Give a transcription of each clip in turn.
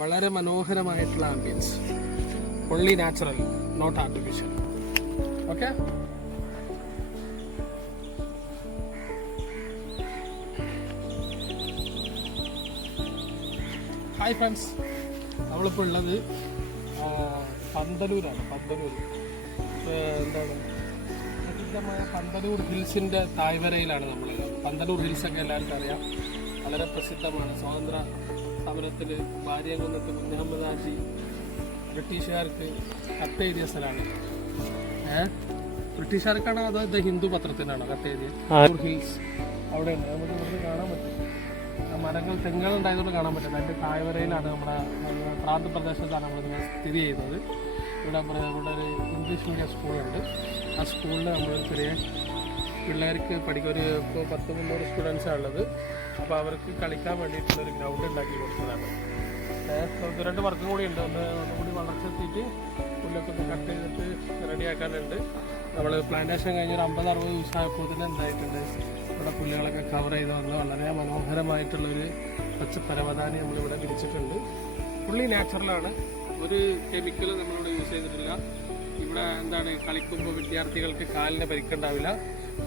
വളരെ മനോഹരമായിട്ടുള്ള ambience. Only natural, not artificial. Okay, hi friends, നമ്മളിപ്പോൾ ഉള്ളത് പന്തലൂരാണ്. എന്താണ് പ്രസിദ്ധമായ പന്തലൂർ ഹിൽസിന്റെ തായ്വരയിലാണ് നമ്മളുള്ളത്. പന്തലൂർ ഹിൽസൊക്കെ എല്ലാവർക്കും അറിയാം, വളരെ പ്രസിദ്ധമാണ്. സ്വാതന്ത്ര്യ സമരത്തിൽ ഭാര്യകുന്നത്ത് മുഹമ്മദ് ഹാജി ബ്രിട്ടീഷുകാർക്ക് കത്തെഴുതിയ സ്ഥലമാണ്. ബ്രിട്ടീഷുകാർക്കാണോ അതോ ഇത് ഹിന്ദു പത്രത്തിനാണോ കത്തെഴുതിയത്? ഹിൽസ് അവിടെ ഉണ്ട്, നമുക്ക് ഇവിടുന്ന് കാണാൻ പറ്റും. മരങ്ങൾ, തെങ്ങുകൾ ഉണ്ടായതുകൊണ്ട് കാണാൻ പറ്റും. അതിൻ്റെ തായ്വരയിലാണ് നമ്മുടെ പ്രാന്ത പ്രദേശത്താണ് നമ്മൾ സ്ഥിതി ചെയ്യുന്നത്. ഇവിടെ ഒരു ഇംഗ്ലീഷ് മീഡിയം സ്കൂളുണ്ട്. ആ സ്കൂളിൽ നമ്മൾ ചെറിയ പിള്ളേർക്ക് പഠിക്കുക, ഇപ്പോൾ 100-300 സ്റ്റുഡൻസാണ് ഉള്ളത്. അപ്പോൾ അവർക്ക് കളിക്കാൻ വേണ്ടിയിട്ടുള്ളൊരു ഗ്രൗണ്ട് ഉണ്ടാക്കി കൊടുത്തതാണ്. 2 വർക്കും കൂടി ഉണ്ട്. ഒന്നുകൂടി വളർച്ചെത്തിയിട്ട് പുല്ലൊക്കെ ഒന്ന് കട്ട് ചെയ്തിട്ട് റെഡിയാക്കാനുണ്ട്. നമ്മൾ പ്ലാന്റേഷൻ കഴിഞ്ഞൊരു 50-60 ദിവസമായപ്പോൾ തന്നെ എന്തായിട്ടുണ്ട്, ഇവിടെ പുല്ലുകളൊക്കെ കവർ ചെയ്ത് വന്ന് വളരെ മനോഹരമായിട്ടുള്ളൊരു പച്ചപ്പരവതാനി നമ്മളിവിടെ വിരിച്ചിട്ടുണ്ട്. ഫുള്ളി നാച്ചുറലാണ്, ഒരു കെമിക്കലും നമ്മളിവിടെ യൂസ് ചെയ്തിട്ടില്ല. ഇവിടെ എന്താണ്, കളിക്കുമ്പോൾ വിദ്യാർത്ഥികൾക്ക് കാലിന് പരിക്കുണ്ടാവില്ല.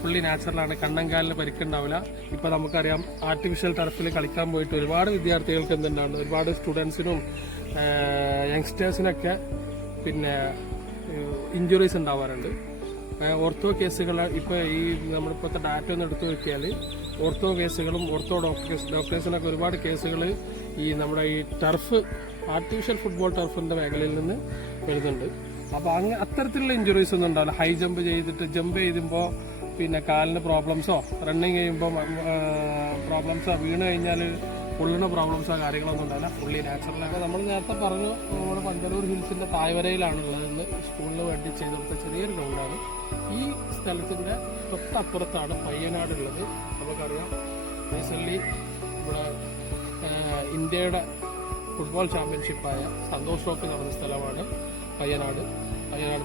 ഫുള്ളി നാച്ചുറലാണ്, കണ്ണൻകാലിന് പരിക്കുണ്ടാവില്ല. ഇപ്പോൾ നമുക്കറിയാം, ആർട്ടിഫിഷ്യൽ ടർഫിൽ കളിക്കാൻ പോയിട്ട് ഒരുപാട് വിദ്യാർത്ഥികൾക്ക് എന്തുണ്ടാണ്, ഒരുപാട് സ്റ്റുഡൻസിനും യങ്സ്റ്റേഴ്സിനൊക്കെ പിന്നെ ഇഞ്ചുറീസ് ഉണ്ടാവാറുണ്ട്. ഓർത്തോ കേസുകൾ ഇപ്പോൾ ഈ നമ്മളിപ്പോഴത്തെ ഡാറ്റ ഒന്ന് എടുത്തു നോക്കിയാൽ ഓർത്തോ കേസുകളും ഓർത്തോ ഡോക്ടേഴ്സിനൊക്കെ ഒരുപാട് കേസുകൾ ഈ നമ്മുടെ ഈ ടർഫ്, ആർട്ടിഫിഷ്യൽ ഫുട്ബോൾ ടർഫിൻ്റെ മേഖലയിൽ നിന്ന് വരുന്നുണ്ട്. അപ്പോൾ അത്തരത്തിലുള്ള ഇഞ്ചുറീസ് ഒന്നും ഉണ്ടാവില്ല. ഹൈ ജമ്പ് ജമ്പ് ചെയ്യുമ്പോൾ പിന്നെ കാലിന് പ്രോബ്ലംസോ, റണ്ണിങ് ചെയ്യുമ്പോൾ പ്രോബ്ലംസോ, വീണ് കഴിഞ്ഞാൽ പൊള്ളുന്ന പ്രോബ്ലംസോ കാര്യങ്ങളൊന്നും ഉണ്ടാവില്ല. Fully natural. അപ്പോൾ നമ്മൾ നേരത്തെ പറഞ്ഞു, നമ്മുടെ പന്തലൂർ ഹിൽസിൻ്റെ തായ്വരയിലാണുള്ളതെന്ന് സ്കൂളിന് വേണ്ടി ചെയ്ത് കൊടുത്ത ചെറിയൊരു ഗ്രൗണ്ടാണ്. ഈ സ്ഥലത്തിൻ്റെ തൊട്ടപ്പുറത്താണ് പയ്യനാടുള്ളത്. നമുക്കറിയാം, റീസെൻ്റ്ലി ഇവിടെ ഇന്ത്യയുടെ ഫുട്ബോൾ ചാമ്പ്യൻഷിപ്പായ സന്തോഷ് ട്രോഫി നടന്ന സ്ഥലമാണ് പയ്യനാട്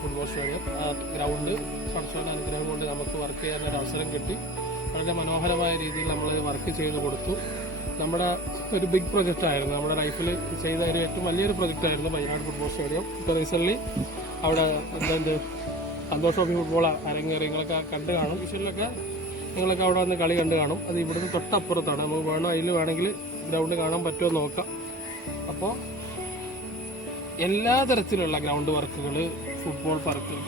ഫുട്ബോൾ സ്റ്റേഡിയം. ആ ഗ്രൗണ്ട് പടച്ചവന്റെ അനുഗ്രഹം കൊണ്ട് നമുക്ക് വർക്ക് ചെയ്യാനൊരു അവസരം കിട്ടി. വളരെ മനോഹരമായ രീതിയിൽ നമ്മൾ വർക്ക് ചെയ്ത് കൊടുത്തു. നമ്മുടെ ഒരു ബിഗ് പ്രൊജക്റ്റ് ആയിരുന്നു, നമ്മുടെ ലൈഫിൽ ചെയ്ത ഒരു ഏറ്റവും വലിയൊരു പ്രൊജക്റ്റായിരുന്നു പയ്യനാട് ഫുട്ബോൾ സ്റ്റേഡിയം. ഇപ്പോൾ റീസെൻ്റ്ലി അവിടെ സന്തോഷ് ട്രോഫി ഫുട്ബോൾ അരങ്ങേറി. നിങ്ങളൊക്കെ കണ്ടു കാണും, വിഷയിലൊക്കെ നിങ്ങളൊക്കെ അവിടെ വന്ന് കളി കണ്ടു കാണും. അത് ഇവിടുന്ന് തൊട്ടപ്പുറത്താണ്. നമുക്ക് വേണം, അതിൽ വേണമെങ്കിൽ ഗ്രൗണ്ട് കാണാൻ പറ്റുമോ നോക്കാം. അപ്പോൾ എല്ലാ തരത്തിലുള്ള ഗ്രൗണ്ട് വർക്കുകൾ, football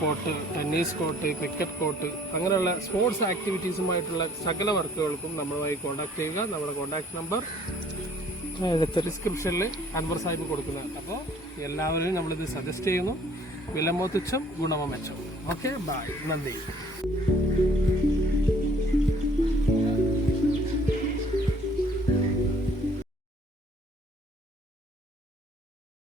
court, tennis court, cricket court, അങ്ങനെയുള്ള സ്പോർട്സ് ആക്ടിവിറ്റീസുമായിട്ടുള്ള സകല വർക്കുകൾക്കും നമ്മളുമായി കോൺടാക്ട് ചെയ്യുക. നമ്മുടെ കോൺടാക്ട് നമ്പർ ഡിസ്ക്രിപ്ഷനിൽ അൻവർ സാഹിബ് കൊടുക്കുന്നതാണ്. അപ്പോൾ എല്ലാവരും നമ്മളിത് സജസ്റ്റ് ചെയ്യുന്നു. വിലമോ തുച്ഛം, ഗുണമോ മെച്ചം. ഓക്കെ, ബൈ, നന്ദി.